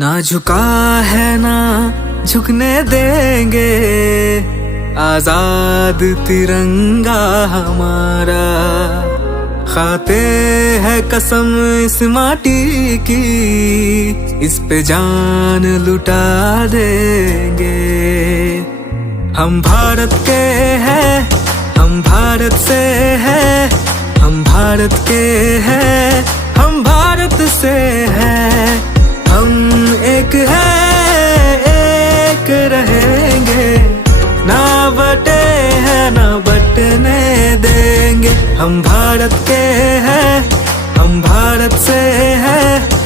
ना झुका है ना झुकने देंगे, आजाद तिरंगा हमारा। खाते हैं कसम इस माटी की, इस पे जान लुटा देंगे। हम भारत के हैं, हम भारत से हैं, हम भारत के हैं, हम भारत से हैं। हम एक हैं, एक रहेंगे, ना बटे हैं ना बटने देंगे। हम भारत के हैं, हम भारत से हैं,